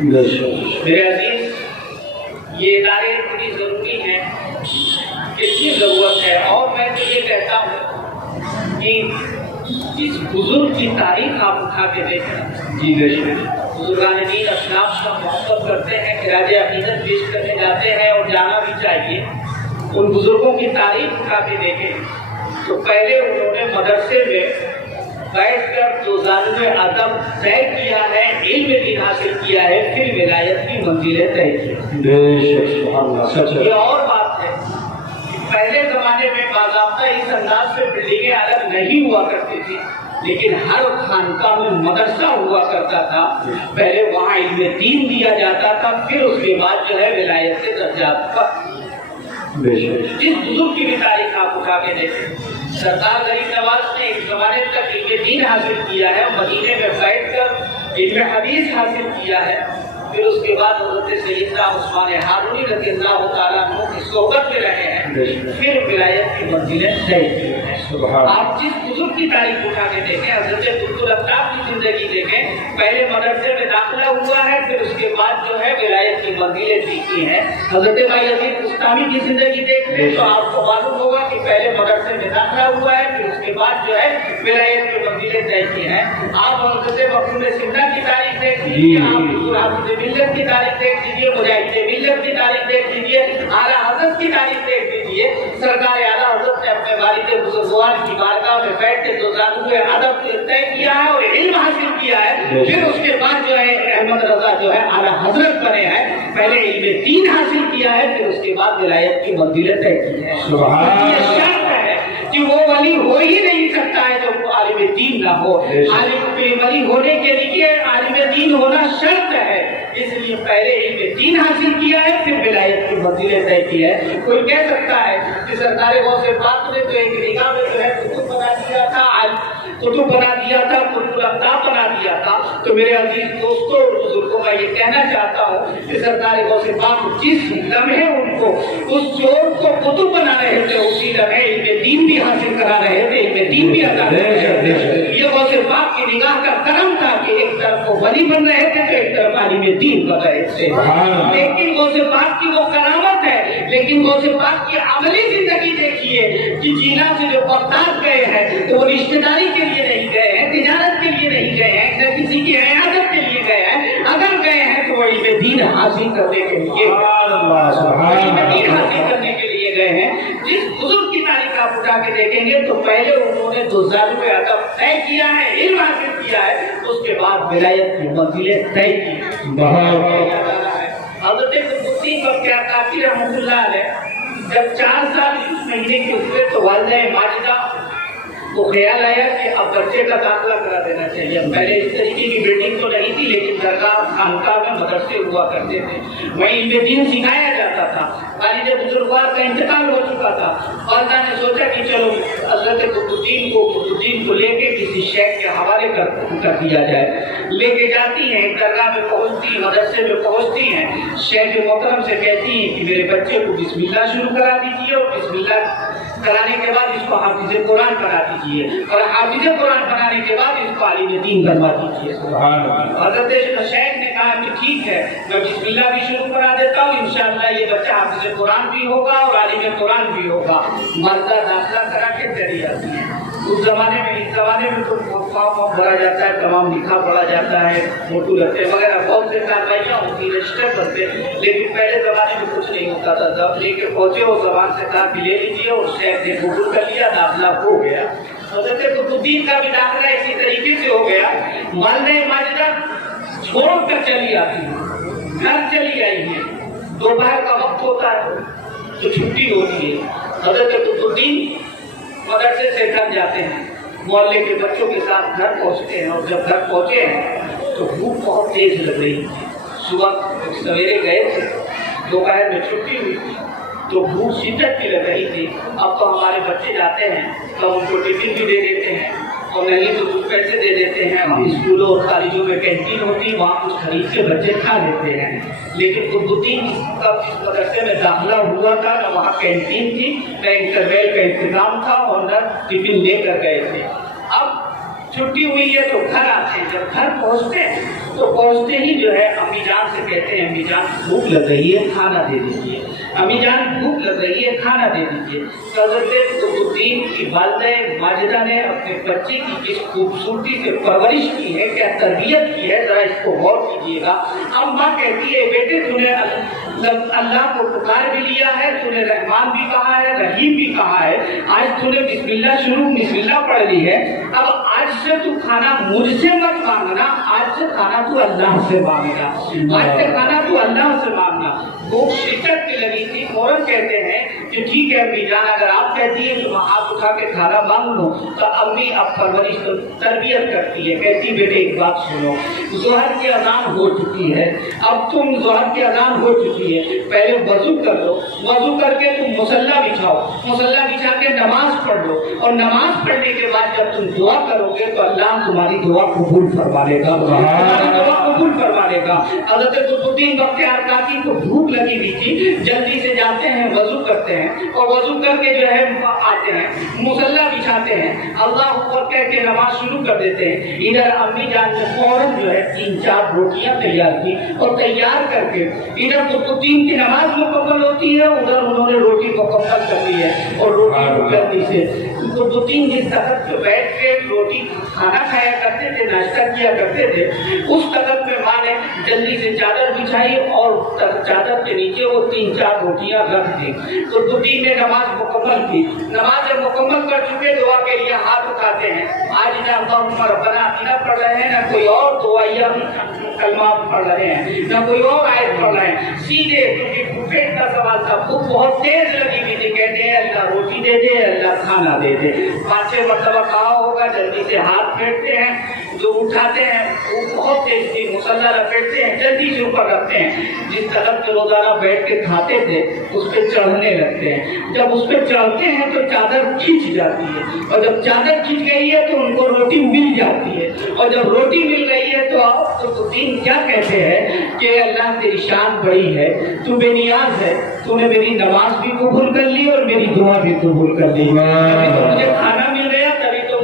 میرے عزیز، یہ ادارے اتنی ضروری ہیں، اتنی ضرورت ہے، اور میں تو یہ کہتا ہوں کہ اس بزرگ کی تاریخ آپ اٹھا کے دیکھیں۔ جی بے شک، بزرگان دین اسلاف کا محبت کرتے ہیں، خراج عقیدت پیش کرنے جاتے ہیں اور جانا بھی چاہیے۔ ان بزرگوں کی تاریخ اٹھا کے دیکھیں تو پہلے انہوں نے مدرسے میں بیٹھ کر جو ظالم ادب طے کیا ہے، علم دین حاصل کیا ہے، پھر ولایت کی منزلیں طے کی۔ بے شک، سبحان اللہ، سچ ہے۔ یہ اور بات ہے کہ پہلے زمانے میں باضابطہ اس انداز سے بلڈنگیں الگ نہیں ہوا کرتی تھی، لیکن ہر خانقاہ میں مدرسہ ہوا کرتا تھا۔ پہلے وہاں علم دین دیا جاتا تھا، پھر اس کے بعد جو ہے ولایت کے درجات کا۔ بے شک، جس بزرگ کی بھی تاریخ آپ اٹھا کے دیکھیں، سردار غریب نواز نے ایک زمانے تک علم دین حاصل کیا ہے، مدینے میں بیٹھ کر علم حدیث حاصل کیا ہے، پھر اس کے بعد حضرت سیدنا عثمان ہارونی رضی اللہ تعالیٰ عنہ کی صحبت میں رہے ہیں، پھر ولایت کی منزلیں طے کی ہیں۔ آپ جس بزرگ کی تاریخ اٹھا کے دیکھیں، حضرت عبدالفتاح کی زندگی دیکھیں، پہلے مدرسے میں داخلہ ہوا ہے، پھر اس کے بعد جو ہے ولایت کی منزلیں سیکھی ہیں۔ حضرت بایزید بستامی کی زندگی دیکھ لیں تو آپ کو معلوم ہوگا کہ پہلے مدرسے میں داخلہ ہوا ہے، پھر اس کے بعد جو ہے ولایت کی منزلیں طے کی ہیں۔ آپ حضرت مخدوم سندھ کی تاریخ دیکھ لیجیے، آپ حافظ ملت کی تاریخ دیکھ لیجیے، مجاہد ملت کی تاریخ دیکھ لیجیے، اعلیٰ حضرت کی تاریخ دیکھ لیجیے۔ سرکار اعلیٰ حضرت نے اپنے والد بزرگوار کی بارگاہ میں بیٹھ کے جو ظالم ادب طے کیا ہے اور علم حاصل کیا ہے، پھر اس کے بعد جو ہے احمد رضا جو ہے اعلیٰ حضرت بنے ہیں۔ پہلے علم دین حاصل کیا ہے، پھر اس کے بعد ولایت کی منزلیں طے کی ہیں۔ یہ شرط ہے کہ وہ ولی ہو ہی نہیں سکتا ہے جو عالم دین نہ ہو۔ عالم ولی ہونے کے لیے عالم دین ہونا شرط ہے، اس لیے پہلے علم دین حاصل کیا ہے، پھر ولایت کی منزلیں طے کی ہے۔ کوئی کہہ سکتا ہے کہ سرکار غوث پاک نے تو ایک نگاہ میں جو ہے کتب بنا دیا تھا، قطب الافلاق بنا دیا تھا۔ تو میرے عزیز دوستوں اور بزرگوں کا یہ کہنا چاہتا ہوں کہ سرکار غوث پاک جس لمحے ان کو اس چور کو قطب بنا رہے تھے، اسی لمحے علم دین بھی حاصل کرا رہے تھے، علم دین بھی عطا کر رہے تھے۔ یہ غوث پاک کی نگاہ کا کرم تھا کہ ایک طرف وہ ولی بن رہے تھے تو ایک طرف عالم دین بن رہے تھے۔ لیکن غوث پاک کی وہ کرامت ہے، لیکن غوث پاک کی عملی زندگی دیکھیے کہ جینا سے جو بغداد گئے ہیں تو وہ رشتہ داری کے لیے نہیں گئے ہیں، تجارت کے لیے نہیں گئے ہیں، نہ کسی کی عیادت کے لیے گئے ہیں۔ اگر گئے ہیں تو وہ علم دین حاصل کرنے کے لیے، علم دین حاصل کرنے کے لیے گئے ہیں۔ جس بزرگ کی تاریخ آپ اٹھا کے دیکھیں گے تو پہلے انہوں نے جو ظالم ادب طے کیا ہے، علم حاصل کیا ہے، اس کے بعد ولایت کی منزلیں طے کی ہیں۔ حضرت قطبالدین بختیار رحمۃ اللہ علیہ جب 4 سال اس مہینے کے ہوئے تو والدہ ماجدہ کو خیال آیا کہ اب بچے کا داخلہ کرا دینا چاہیے۔ پہلے اس طریقے کی بلڈنگ تو نہیں تھی، لیکن درگاہ خانقاہ میں مدرسے ہوا کرتے تھے، وہیں علم دین سکھایا جاتا تھا۔ والد بزرگوار کا انتقال ہو چکا تھا، والدہ نے سوچا کہ چلو حضرت قطبالدین کو لے کے کسی شیخ کے حوالے کر دیا جائے۔ لے کے جاتی ہیں، درگاہ میں پہنچتی ہیں، مدرسے میں پہنچتی ہیں، شیخ محترم سے کہتی ہیں کہ میرے بچے کو بسم اللہ شروع کرا دیجیے، اور بسم اللہ کرانے کے بعد اس کو حافظ قرآن بنا دیجیے، اور حافظ قرآن بنانے کے بعد اس کو عالم دین بنوا دیجیے۔ حضرت شیخ نے کہا کہ ٹھیک ہے، میں بسم اللہ بھی شروع کرا دیتا ہوں، انشاءاللہ یہ بچہ حافظ قرآن بھی ہوگا اور عالم قرآن بھی ہوگا۔ مردہ داخلہ کرا کے چلی جاتی ہے۔ اس زمانے میں تو فارم بھرا جاتا ہے، تمام لکھا پڑھا جاتا ہے، موٹو لگتے وغیرہ بہت سے کارروائیاں ہوتی، رجسٹر کرتے، لیکن پہلے زمانے میں کچھ نہیں ہوتا تھا۔ جب لے کے پہنچے وہ زبان سے کہا کہ لے لیجیے، اور شیخ نے قبول کر لیا، داخلہ ہو گیا۔ حضرت قطبالدین کا بھی داخلہ اسی طریقے سے ہو گیا۔ والدہ ماجدہ چھوڑ کر چلی آتی ہے، گھر چلی آئی ہے، دوپہر کا وقت ہوتا ہے تو چھٹی ہوتی ہے۔ حضرت قطبالدین مدرسے سے گھر جاتے ہیں، محلے کے بچوں کے ساتھ گھر پہنچتے ہیں، اور جب گھر پہنچے ہیں تو بھوک بہت تیز لگ رہی تھی۔ صبح سویرے گئے تھے، دوپہر میں چھٹی ہوئی تھی تو بھوک شدت کی لگ رہی تھی۔ اب تو ہمارے بچے جاتے ہیں تو ان کو ٹفن بھی دے دیتے ہیں، اور نہیں تو کچھ پیسے دے دیتے ہیں۔ ہم اسکولوں اور کالجوں میں کینٹین ہوتی، وہاں کچھ خرید کے بچے کھا لیتے ہیں، لیکن قطبالدین کا جس مدرسے میں داخلہ ہوا تھا نہ وہاں کینٹین تھی، نہ انٹرویل کا انتظام تھا، اور نہ ٹفن لے کر گئے تھے۔ اب چھٹی ہوئی ہے تو گھر آتے ہیں، جب گھر پہنچتے ہیں تو پہنچتے ہی جو ہے امی جان سے کہتے ہیں امی جان بھوک لگ رہی ہے کھانا دے دیجیے، امی جان بھوک لگ رہی ہے کھانا دے دیجیے۔ حضرت قطب الدین کی والدہ ماجدہ نے اپنے بچے کی جس خوبصورتی سے پرورش کی ہے، کیا تربیت کی ہے، ذرا اس کو غور کیجیے گا۔ اماں کہتی ہے بیٹے تو نے اللہ کو پکار بھی لیا ہے، تو نے رحمان بھی کہا ہے، رحیم بھی کہا ہے، آج تو نے بسم اللہ بسم اللہ پڑھ لی ہے، اب آج سے تو کھانا مجھ سے مت مانگنا، آج سے کھانا تو اللہ سے مانگنا، آج سے کھانا تو اللہ سے مانگنا۔ بھوک شدت کی لگی تھی، فوراً کہتے ہیں کہ ٹھیک ہے امی جان، اگر آپ کہتی ہیں تو میں ہاتھ اٹھا کے کھانا مانگ لوں۔ تو امی اب پرورش تربیت کرتی ہے، کہتی بیٹے ایک بات سنو، ظہر کی اذان ہو چکی ہے، اب تم ظہر کی اذان ہو چکی ہے، پہلے وضو کر لو، وضو کر کے تم مصلی بچھاؤ، مصلی بچھا کے نماز پڑھ لو، اور نماز پڑھنے کے بعد جب تم دعا کرو گے تو اللہ تمہاری دعا قبول فرما لے گا، تمہاری دعا قبول فرما لے گا۔ حضرت قطب الدین بختیار کاکی کو بھوک لگی ہوئی تھی، جلدی سے جاتے ہیں وضو کرتے ہیں، اور وضو کر کے جو ہے آتے ہیں مصلی بچھاتے ہیں، اللہ اکبر کہہ کے نماز شروع کر دیتے ہیں۔ ادھر امی جان نے فوراً جو ہے 3-4 روٹیاں تیار کی، اور تیار کر کے ادھر قطب الدین کی نماز مکمل ہوتی ہے، ادھر انہوں نے روٹی مکمل کر لی ہے، اور روٹی جلدی سے قطب الدین جس تخت پہ بیٹھ کے روٹی کھانا کھایا کرتے تھے، ناشتہ کیا کرتے تھے، اس تخت پہ ماں نے جلدی سے چادر بچھائی اور چادر کے نیچے وہ 3-4 روٹیاں رکھ دی۔ قطب الدین نے نماز مکمل کی، نماز جب مکمل کر چکے دعا کے لیے ہاتھ اٹھاتے ہیں، آج نہ اللہم ربنا آتنا پڑھ رہے ہیں، نہ کوئی اور دعائیہ کلمہ پڑھ رہے ہیں، نہ کوئی اور آیت پڑھ رہے ہیں، سیدھے کیونکہ بھوک کا سوال تھا، بھوک بہت تیز لگی ہوئی تھی، کہتے ہیں اللہ روٹی دے دے، اللہ کھانا دے دے۔ 5-6 مرتبہ کہا ہوگا، جلدی سے ہاتھ پھیرتے ہیں، جو اٹھاتے ہیں وہ بہت تیز تھی، مصلی لپیٹتے ہیں، جلدی سے اوپر رکھتے ہیں، جس طرف سے روزانہ بیٹھ کے کھاتے تھے اس پہ چڑھنے لگتے ہیں، جب اس پہ چڑھتے ہیں تو چادر کھنچ جاتی ہے، اور جب چادر کھنچ گئی ہے تو ان کو روٹی مل جاتی ہے، اور جب روٹی مل گئی ہے تو دین کیا کہتے ہیں کہ اللہ تیری شان بڑی ہے، تو بے نیاز ہے، تو نے میری نماز بھی قبول کر لی اور میری دعا بھی قبول کر لی، ابھی تو مجھے کھانا مل گیا، تبھی تو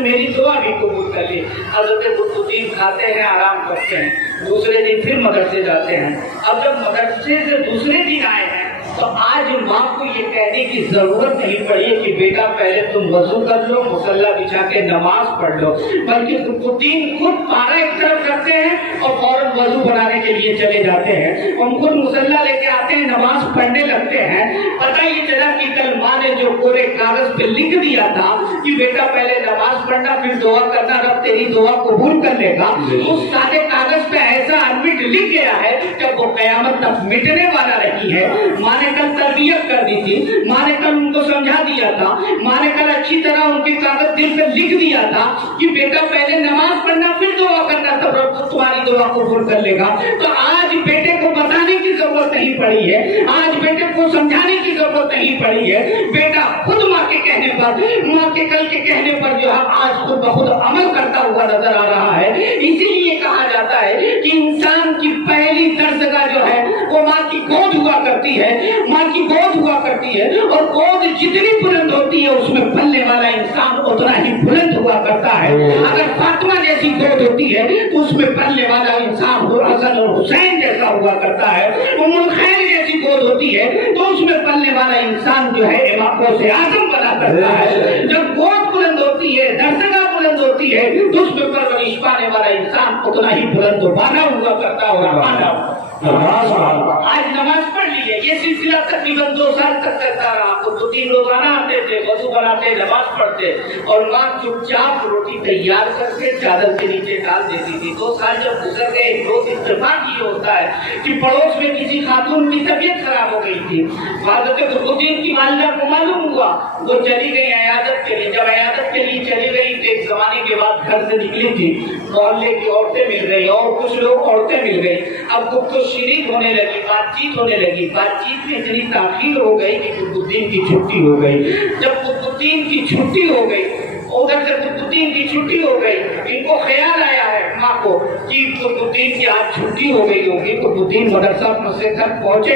میری دعا بھی قبول کر لی۔ حضرت قطب الدین کھاتے ہیں، آرام کرتے ہیں، دوسرے دن پھر مدرسے جاتے ہیں۔ اب جب مدرسے سے دوسرے دن آئے ہیں تو آج ماں کو یہ کہنے کی ضرورت نہیں پڑی ہے کہ بیٹا پہلے تم وضو کر لو، مصلی بچھا کے نماز پڑھ لو، بلکہ قطب الدین خود پارا ایک طرف کرتے ہیں اور فوراً وضو بنانے کے لیے چلے جاتے ہیں، ہم خود مصلی لے کے آتے ہیں، نماز پڑھنے لگتے ہیں۔ پتہ یہ چلا کہ کل ماں نے جو پورے کاغذ پہ لکھ دیا تھا کہ بیٹا پہلے نماز پڑھنا پھر دعا کرنا، رب تیری دعا قبول کر لے گا، اس سارے کاغذ پہ ایسا ارمٹ لکھ گیا ہے کہ وہ قیامت تک مٹنے والا نہیں ہے۔ ماں نے کل تربیت کر دی تھی، ماں نے کل ان کو سمجھا دیا تھا، ماں نے کل اچھی طرح ان کے کاغذ دل پہ لکھ دیا تھا کہ بیٹا پہلے نماز پڑھنا پھر دعا کرنا، تب رب تمہاری دعا قبول کر لے گا۔ تو آج بیٹے کو بتانے کی ضرورت نہیں پڑی ہے، آج بیٹے کو سمجھانے کی ضرورت نہیں پڑی ہے، بیٹا خود ماں کے کہنے پر، ماں کے کل کے کہنے پر جو ہے آج خود بخود عمل کرتا ہوا نظر آ رہا ہے۔ اسی لیے کہا جاتا ہے کہ انسان کی پہلی درسگاہ جو ہے وہ ماں کی گود ہوا کرتی ہے، ماں کی گود ہوا کرتی ہے، اور گود جتنی بلند ہوتی ہے اس میں پلنے والا انسان اتنا ہی بلند ہوا کرتا ہے۔ اگر فاطمہ جیسی گود ہوتی ہے تو اس میں پلنے والا انسان حسن اور حسین جیسا ہوا کرتا ہے، ام الخیر جیسی گود ہوتی ہے تو اس میں پلنے والا انسان جو ہے امام غوث اعظم بنا کرتا ہے۔ جب گود بلند ہوتی ہے، درسگاہ بلند ہوتی ہے تو اس میں پرورش پانے والا انسان اتنا ہی بلند و بالا ہوا کرتا ہوگا۔ آج نماز پڑھ لیجیے، یہ سلسلہ تقریباً 2 سال تک چلتا رہا۔ قطب الدین روزانہ آتے تھے، وضو بناتے، نماز پڑھتے، اور ماں چپ چاپ روٹی تیار کر کے چادر کے نیچے ڈال دیتی تھی۔ 2 سال جب گزر گئے، ایک روز اتفاق یہ ہوتا ہے کہ پڑوس میں کسی خاتون کی طبیعت خراب ہو گئی تھی، حضرت قطب الدین کی والدہ کو معلوم ہوا، وہ چلی گئی عیادت کے لیے۔ جب عیادت کے لیے چلی گئی تو ایک زمانے کے بعد گھر سے نکلی تھی، محلے کی عورتیں مل گئی اور کچھ لوگ عورتیں مل گئی، اب گفتگو شریک ہونے لگی، بات چیت ہونے لگی، بات چیت میں اتنی تاخیر ہو گئی کہ قطب الدین کی چھٹی ہو گئی۔ جب قطب الدین کی چھٹی ہو گئی، ادھر سے قطب الدین کی چھٹی ہو گئی، ان کو خیال آیا ہے ماں کو کہ قطب الدین کی آج چھٹی ہو گئی ہوگی، قطب الدین مدرسہ سے گھر پہنچ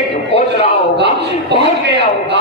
رہا ہوگا، پہنچ گیا ہوگا،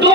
2